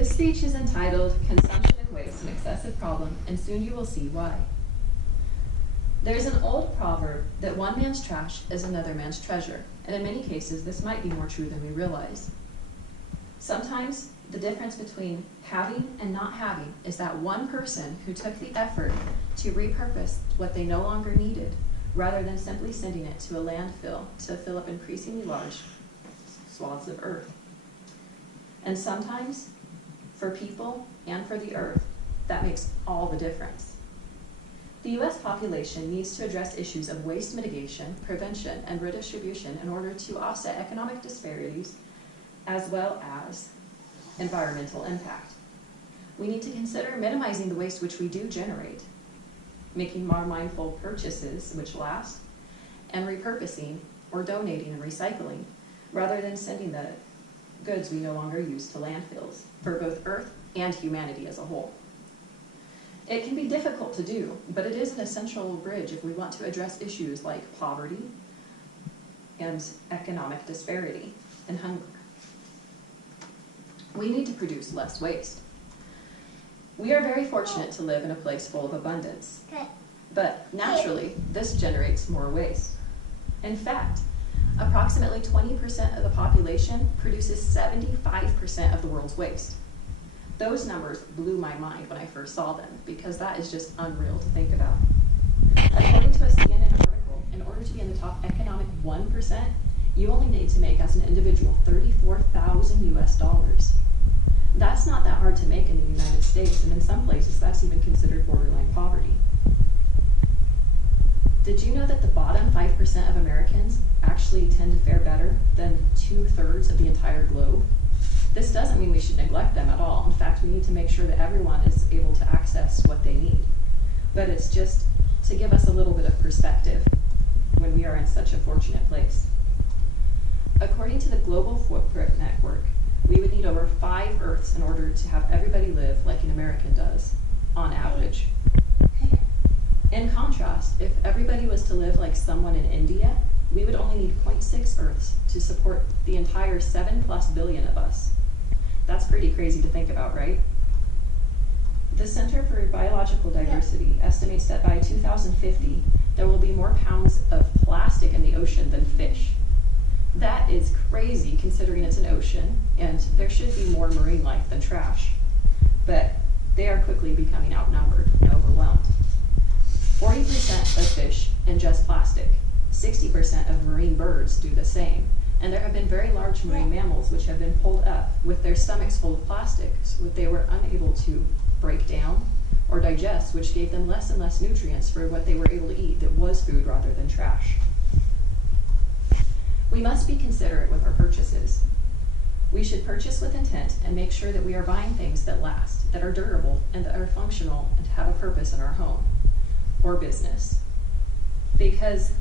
This speech is entitled Consumption and Waste, an Excessive Problem, and soon you will see why. There's an old proverb that one man's trash is another man's treasure, and in many cases this might be more true than we realize. Sometimes the difference between having and not having is that one person who took the effort to repurpose what they no longer needed, rather than simply sending it to a landfill to fill up increasingly large swaths of earth. And sometimes, for people and for the earth, that makes all the difference. The U.S. population needs to address issues of waste mitigation, prevention, and redistribution in order to offset economic disparities as well as environmental impact. We need to consider minimizing the waste which we do generate, making more mindful purchases which last, and repurposing or donating and recycling, rather than sending the goods we no longer use to landfills for both Earth and humanity as a whole. It can be difficult to do, but it is an essential bridge if we want to address issues like poverty and economic disparity and hunger. We need to produce less waste. We are very fortunate to live in a place full of abundance, but naturally, this generates more waste. In fact, approximately 20% of the population produces 75% of the world's waste. Those numbers blew my mind when I first saw them, because that is just unreal to think about. According to a CNN article, in order to be in the top economic 1%, you only need to make as an individual $34,000 US. That's not that hard to make in the United States, and in some places that's even considered borderline poverty. Did you know that the bottom 5% of Americans actually tend to fare better than 2/3 of the entire globe? This doesn't mean we should neglect them at all. In fact, we need to make sure that everyone is able to access what they need. But it's just to give us a little bit of perspective when we are in such a fortunate place. According to the Global Footprint Network, we would need over 5 Earths in order to have everybody live like an American does, on average. In contrast, if everybody was to live like someone in India, we would only need 0.6 Earths to support the entire 7+ billion of us. That's pretty crazy to think about, right? The Center for Biological Diversity estimates that by 2050, there will be more pounds of plastic in the ocean than fish. That is crazy considering it's an ocean, and there should be more marine life than trash. But they are quickly becoming outnumbered and overwhelmed. 40% of fish ingest plastic. 60% of marine birds do the same. And there have been very large marine mammals which have been pulled up with their stomachs full of plastic so that they were unable to break down or digest, which gave them less and less nutrients for what they were able to eat that was food rather than trash. We must be considerate with our purchases. We should purchase with intent and make sure that we are buying things that last, that are durable, and that are functional and have a purpose in our home or business. Because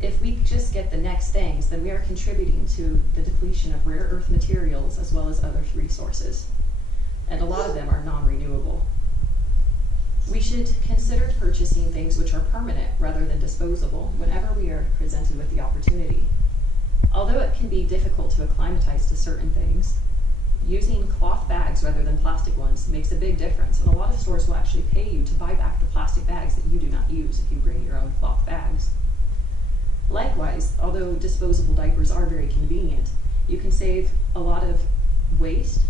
if we just get the next things, then we are contributing to the depletion of rare earth materials as well as other resources. And a lot of them are non-renewable. We should consider purchasing things which are permanent rather than disposable whenever we are presented with the opportunity. Although it can be difficult to acclimatize to certain things, using cloth bags rather than plastic ones makes a big difference, and a lot of stores will actually pay you to buy back the plastic bags that you do not use if you bring your own cloth bags. Likewise, although disposable diapers are very convenient, you can save a lot of waste,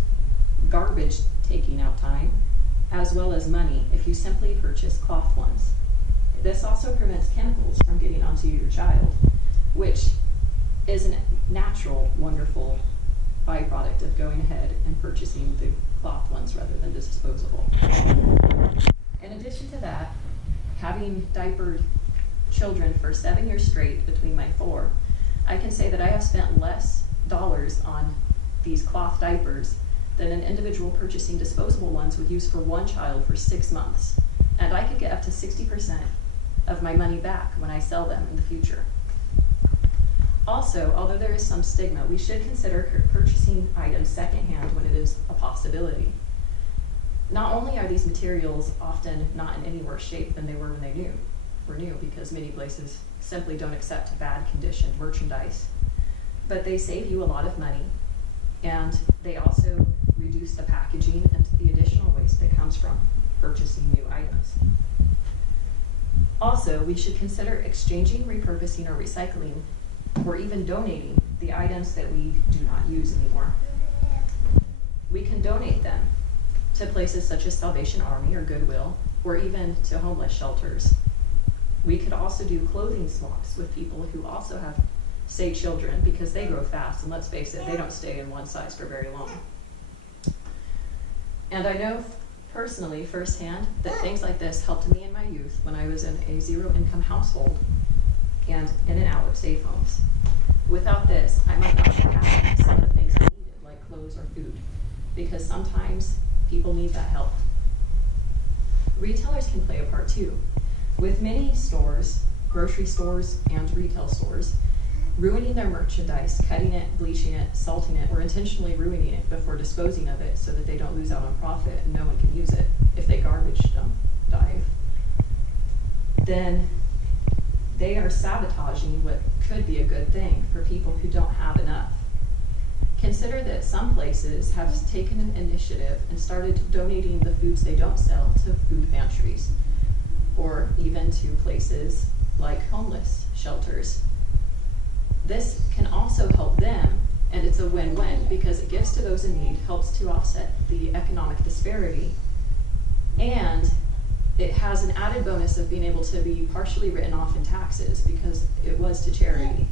garbage taking out time, as well as money if you simply purchase cloth ones. This also prevents chemicals from getting onto your child, which is a natural, wonderful byproduct of going ahead and purchasing the cloth ones rather than disposable. In addition to that, having diapered children for 7 years straight between my 4, I can say that I have spent less dollars on these cloth diapers than an individual purchasing disposable ones would use for one child for 6 months. And I could get up to 60% of my money back when I sell them in the future. Also, although there is some stigma, we should consider purchasing items secondhand when it is a possibility. Not only are these materials often not in any worse shape than they were when they were new, because many places simply don't accept bad conditioned merchandise, but they save you a lot of money, and they also reduce the packaging and the additional waste that comes from purchasing new items. Also, we should consider exchanging, repurposing, or recycling, or even donating the items that we do not use anymore. We can donate them to places such as Salvation Army or Goodwill, or even to homeless shelters. We could also do clothing swaps with people who also have, say, children, because they grow fast, and let's face it, they don't stay in one size for very long. And I know personally, firsthand, that things like this helped me in my youth when I was in a zero-income household and in and out of safe homes. Without this, I might not have had some of the things I needed, like clothes or food, because sometimes people need that help. Retailers can play a part too, with many stores, grocery stores and retail stores, ruining their merchandise, cutting it, bleaching it, salting it, or intentionally ruining it before disposing of it so that they don't lose out on profit and no one can use it if they garbage dive. Then they are sabotaging what could be a good thing for people who don't have enough. Consider that some places have taken an initiative and started donating the foods they don't sell to food pantries, or even to places like homeless shelters. This can also help them, and it's a win-win because it gives to those in need, helps to offset the economic disparity, and it has an added bonus of being able to be partially written off in taxes because it was to charity.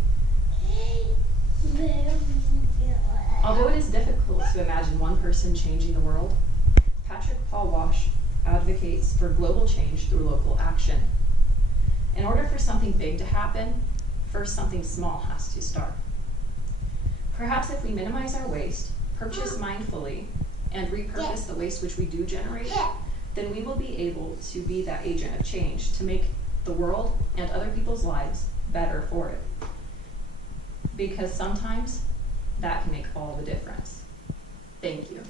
Although it is difficult to imagine one person changing the world, Patrick Paul Walsh advocates for global change through local action. In order for something big to happen, first something small has to start. Perhaps if we minimize our waste, purchase mindfully, and repurpose the waste which we do generate, then we will be able to be that agent of change to make the world and other people's lives better for it. Because sometimes that can make all the difference. Thank you.